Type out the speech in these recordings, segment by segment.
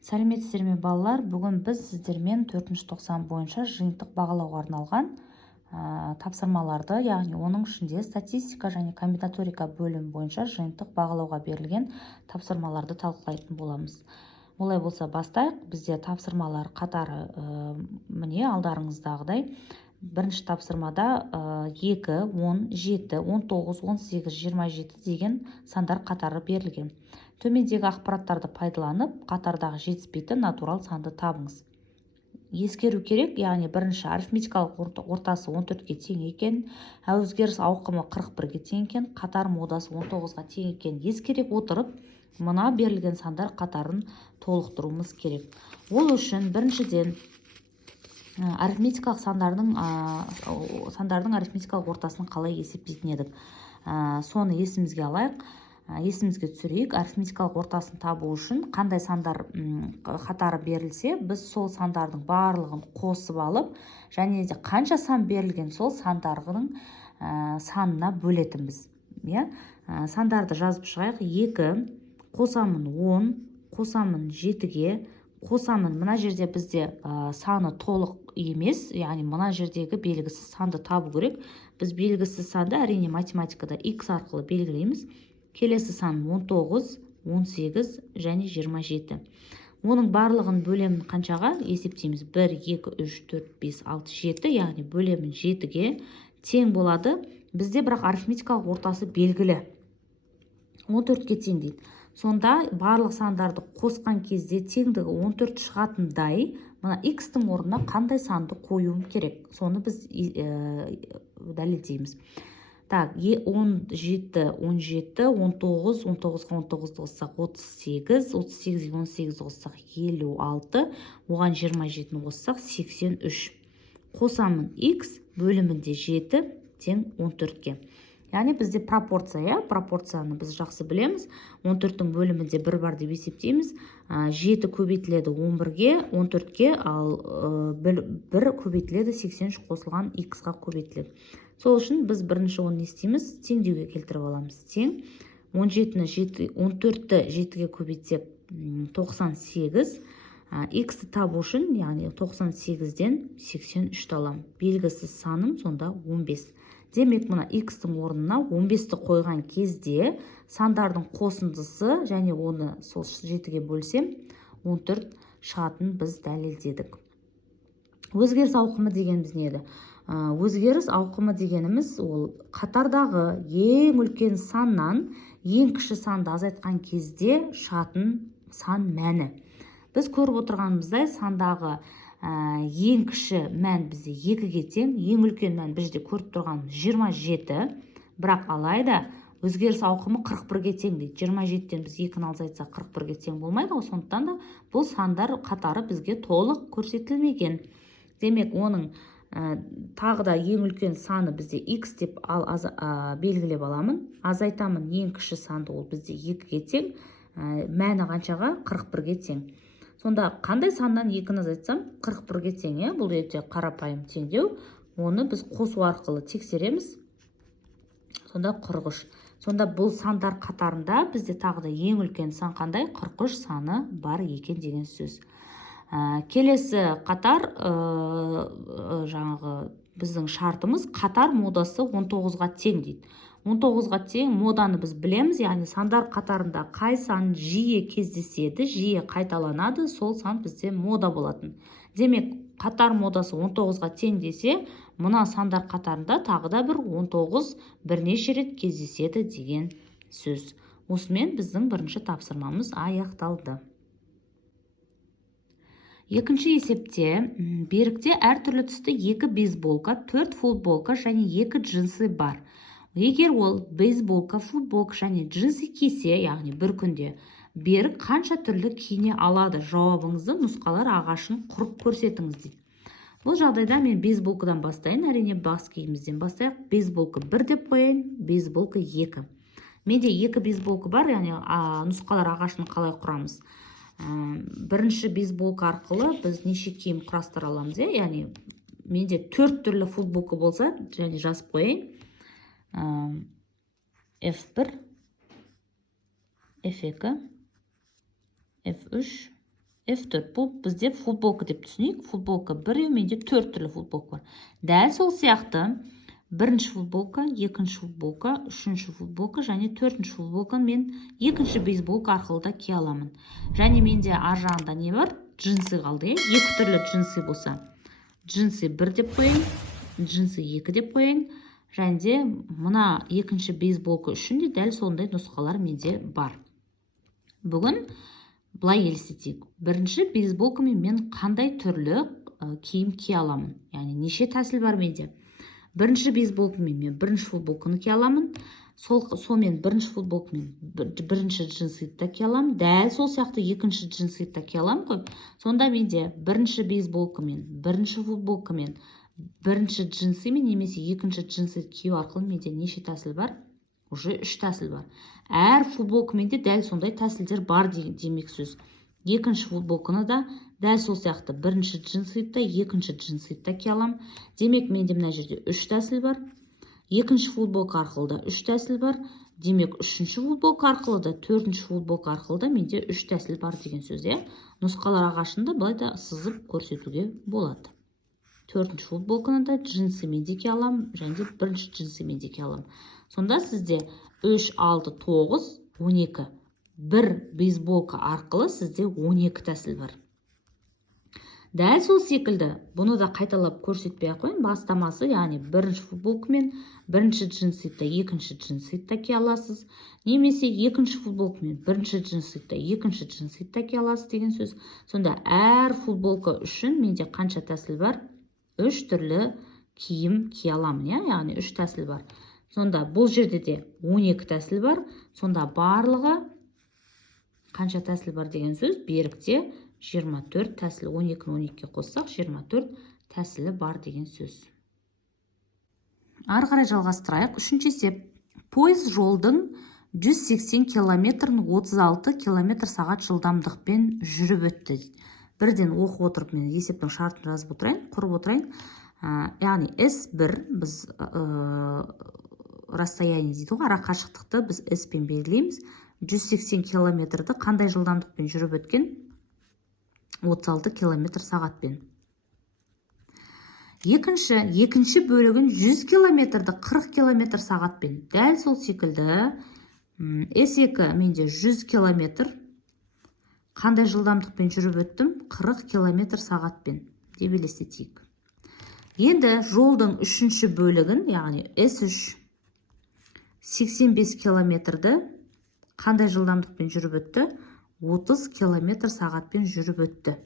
Сәлеметсіздер ме балалар? Бүгін біз сіздермен 4-ші тоқсан бойынша жиынтық бағалауға арналған тапсырмаларды, яғни оның ішінде статистика және комбинаторика бөлім бойынша жиынтық бағалауға берілген тапсырмаларды талқылайтын боламыз. Олай болса бастайық. Бізде тапсырмалар қатары міне алдарыңыздағыдай. Бірінші тапсырмада 2, 10, 7, 19, 18, 27 деген сандар қатары берілген. Төмендегі ақпараттарды пайдаланып, қатардағы жетіспейтін натурал санды табыңыз. Ескеру керек, яғни бірінші арифметикалық ортасы 14-ке тең екен, өзгеріс ауқымы 41-ге тең екен, қатар модасы 19-ға тең екен ескере отырып, мына берілген сандар қатарын толықтыруымыз керек. Ол үшін біріншіден арифметикалық сандардың арифметикалық ортасын қалай есептейтін едік. Соны есімізге алайық. Есімізге түсірейік. Арифметикалық ортасын табу үшін қандай сандар қатары берілсе, біз сол сандардың барлығын қосып алып, және де қанша сан берілген сол сандардың санына бөлетінбіз. Сандарды жазып шығайық. 2 қосамын 10, қосамын 7-ге, қосамын, мына жерде бізде саны толық емес, яғни мына жердегі белгісіз санды табу керек. Біз белгісіз санды әрине математикада x арқылы белгілейміз. Келесі сан 19, 18 және 27. Оның барлығын бөлемін қаншаға есептейміз? 1, 2, 3, 4, 5, 6, 7, яғни бөлемін 7-ге тең болады. Бізде бірақ арифметикалық ортасы белгілі. 14-ке тең дейді. Сонда барлық сандарды қосқан кезде теңдігі 14 шығатындай, мына x-тің орнына қандай санды қоюым керек? Соны біз дәлелдейміз. Так, 17, 17, 19, 19-ға 19 қоссақ 38, 38-ге 18 қоссақ 56, оған 27-ні қоссақ 83. Қосамын x бөлімінде 7 тең 14-ке. Яғни бізде пропорция, пропорцияны біз жақсы білеміз. 14-тің бөлімінде 1 бар деп есептейміз. 7 көбейтіледі 11-ге, 14-ке, ал 1 көбейтіледі 83 қосылған x-ға көбейтіледі. Сол үшін біз бірінші оны істейміз, теңдеуге келтіріп аламыз. Тең 14-ті 7-ге көбейтсек 98, x-ті табу үшін, яғни 98-ден 83-ті алам. Белгісіз саным сонда 15. Демек, мына x-тің орнына 15-ті қойған кезде сандардың қосындысы және оны сол 7-ге бөлсем 14 шығатын біз дәлелдедік. Өзгеріс ауқымы дегеніміз не еді? Өзгеріс ауқымы дегеніміз ол қатардағы ең үлкен саннан ең кіші санды азайтқан кезде шығатын сан мәні. Біз көріп отырғанымыздай сандағы ең кіші мән бізде 2-ге тең, ең үлкен мән бізде көріп тұрғанымыз 27, бірақ алайда өзгеріс ауқымы 41-ге тең дейді. 27-тен біз 2-ні азайтсақ 41-ге тең болмайды, сондықтан да бұл сандар қатары бізге толық көрсетілмеген. Демек, оның тағы да ең үлкен саны бізде x деп белгілеп аламын. Азайтамын ең кіші санды, ол бізде 2-ге тең, мәні қаншаға? 41-ге тең. Сонда қандай саннан 2-ні азайтсам 41-ге тең, бұл өте қарапайым теңдеу. Оны біз қосу арқылы тексереміз. Сонда 43. Сонда бұл сандар қатарында бізде тағы да ең үлкен сан қандай? 43 саны бар екен деген сөз. Келесі қатар, жаңағы біздің шартымыз қатар модасы 19-ға тең дейді. 19-ға тең моданы біз білеміз, яғни сандар қатарында қай сан жиі кездеседі, жиі қайталанады, сол сан бізде мода болатын. Демек, қатар модасы 19-ға тең десе, мына сандар қатарында тағы да бір 19 бірнеше рет кездеседі деген сөз. Осымен біздің бірінші тапсырмамыз аяқталды. Екінші есепте, берікте әртүрлі түсті 2 бейсболка, 4 футболка және 2 джинсы бар. Егер ол бейсболка, футболка және джинсы кисе, яғни бір күнде, берік қанша түрлі киіне алады? Жауабыңызды нұсқалар ағашын құрып көрсетіңіз дейді. Бұл жағдайда мен бейсболкадан бастайын, әрине бас киімімізден бастайық. Бейсболка 1 деп қояйын, бейсболка 2. Менде 2 бейсболка бар, яғни нұсқалар ағашын қалай құрамыз? Бірінші бейсболка арқылы біз неше киім құрастыра аламыз, яғни менде 4 түрлі футболка болса, және жазып қояйын. F1, F2, F3, F4. Бұл бізде футболка деп түсінейік. Футболка біреу, менде 4 түрлі футболка бар. Дәл сол сияқты бірінші футболка, екінші футболка, үшінші футболка және төртінші футболка мен екінші бейсболка арқылы да кие аламын. Және менде ар жағында не бар? Джинсы қалды. Екі түрлі джинсы болса. Джинсы 1 деп қойын, джинсы 2 деп қойын. Және де мына екінші бейсболка үшін де дәл сондай нұсқалар менде бар. Бүгін былай елестетейік. Бірінші бейсболкамен мен қандай түрлі киім кие аламын? Яғни неше тәсіл бар менде? Бірінші бейсболкамен мен бірінші футболканы кие аламын. Сонымен бірінші футболкамен бірінші джинсыды да кие аламын. Дәл сол сияқты екінші джинсыды да кие аламын ғой. Сонда менде бірінші бейсболкамен, бірінші футболкамен, бірінші джинсымен немесе екінші джинсыды кию арқылы менде неше тәсіл бар? Уже 3 тәсіл бар. Әр футболкамен де дәл сондай тәсілдер бар демек сөз. Екінші футболканы да дәл сол сияқты бірінші джинсыды да, екінші джинсыды да кие аламын. Демек менде мына жерде 3 тәсіл бар. Екінші футболка арқылы да 3 тәсіл бар. Демек үшінші футболка арқылы да, төртінші футболка арқылы да менде 3 тәсіл бар деген сөз. Нұсқалар ағашында былай да сызып көрсетуге болады. Төртінші футболканы да джинсымен де кие аламын, және де бірінші джинсымен де кие аламын. Сонда сізде 3, 6, 9, 12. Бір бейсболка арқылы сізде 12 тәсіл бар. Дәл сол секілді, бұны да қайталап көрсетпей қойын. Бастамасы, яғни бірінші футболкамен бірінші джинсыды да, екінші джинсыды да кие аласыз. Немесе екінші футболкамен бірінші джинсыды да, екінші джинсыды да кие аласыз деген сөз. Сонда әр футболка үшін менде қанша тәсіл бар? 3 түрлі киім кие аламын, яғни 3 тәсіл бар. Сонда бұл жерде де 12 тәсіл бар. Сонда барлығы қанша тәсіл бар деген сөз? Берікте 24 тәсіл. 12-12-ке қоссақ 24 тәсілі бар деген сөз. Ары қарай жалғастырайық. Үшінші есеп. Пойыз жолдың 180 километрін 36 километр сағат жылдамдықпен жүріп өтті. Бірден оқып отырып мен есептің шартын жазып отырайын, құрып отырайын. Яғни S1 біз расстояние дейді ғой, ара қашықтықты біз S-пен белгілейміз. 180 километрді қандай жылдамдықпен жүріп өткен? 36 километр сағатпен. Екінші бөлігін 100 километрді 40 километр сағатпен. Дәл сол секілді S2 менде 100 километр қандай жылдамдықпен жүріп өттім? 40 километр сағатпен деп елестетейік. Енді жолдың үшінші бөлігін, яғни S3 85 километрді қандай жылдамдықпен жүріп өтті? 30 километр сағатпен жүріп өтті.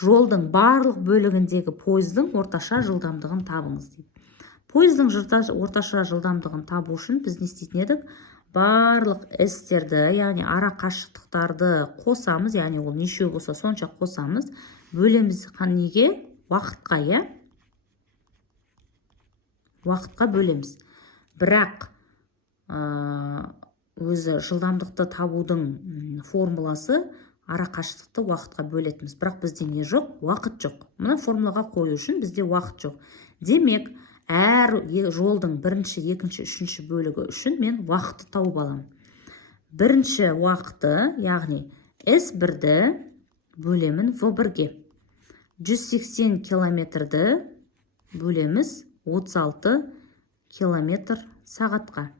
Жолдың барлық бөлігіндегі пойыздың орташа жылдамдығын табыңыз дейді. Пойыздың орташа жылдамдығын табу үшін біз не істейтін едік? Барлық S-терді, яғни ара қашықтықтарды қосамыз, яғни ол нешеу болса сонша қосамыз, бөлеміз неге? Уақытқа, уақытқа бөлеміз. Бірақ өзі жылдамдықты табудың формуласы ара қашықтықты уақытқа бөлетіміз. Бірақ бізде не жоқ? Уақыт жоқ. Мұны формулаға қою үшін бізде уақыт жоқ. Демек, әр жолдың бірінші, екінші, үшінші бөлігі үшін мен уақытты тауып аламын. Бірінші уақыты, яғни S1-ді бөлемін V1-ге. 180 километрді бөлеміз 36 километр сағатқа.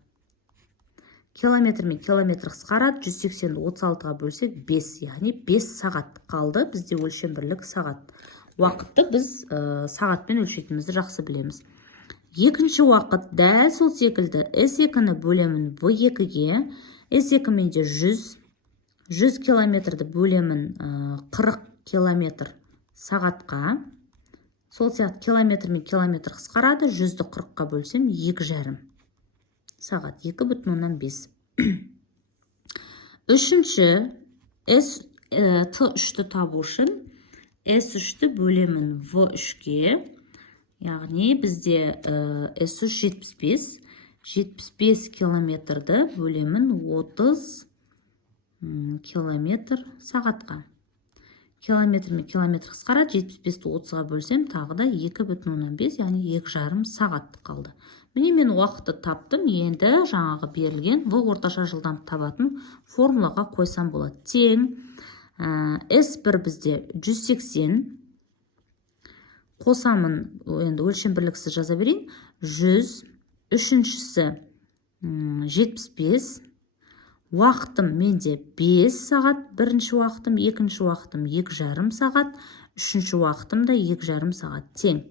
Километр мен километр қысқарады, 180-ді 36-ға бөлсек 5, яғни 5 сағат қалды. Бізде өлшем бірлік сағат. Уақытты біз сағатпен өлшейтімізді жақсы білеміз. Екінші уақыт дәл сол секілді S2-ні бөлемін V2-ге. S2 менде 100 километрді бөлемін 40 километр сағатқа. Сол сияқты километр мен километр қысқарады, 100-ді 40-қа бөлсем 2,5 сағат, 2,5. Үшінші T3-ті табу үшін S3-ті бөлемін V3-ге. Яғни бізде S3 75 километрді бөлемін 30 километр сағатқа. Километр мен километр қысқарады, 75-ті 30-ға бөлсем тағы да 2,5, яғни 2,5 сағат қалды. Міне мен уақытты таптым. Енді жаңағы берілген V орташа жылдамдықты табатын формулаға қойсам болады. Тең S1 бізде 180. Қосамын, енді өлшем бірліксіз жаза берейін. 100, үшіншісі 75. Уақытым менде 5 сағат, бірінші уақытым, екінші уақытым 2,5 сағат, үшінші уақытым да 2,5 сағат тең.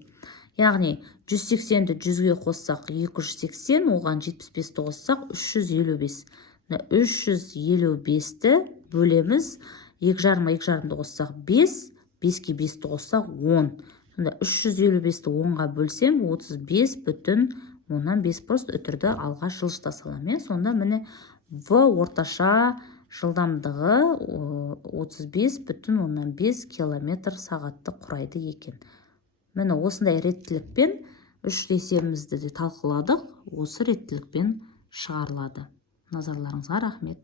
Яғни 180-ді 100-ге қоссақ 280, оған 75-ті қоссақ 355. 355-ті бөлеміз, 2,5-ді қоссақ 5, 5-ке 5-ті қоссақ 10. 355-ті 10-ға бөлсем 35,5, просто үтірді алға жылжыта салам. Сонда міне В орташа жылдамдығы 35,5 км сағатты құрайды екен. Міне осындай реттілікпен үш есебімізді де талқыладық. Осы реттілікпен шығарылады. Назарларыңызға рахмет.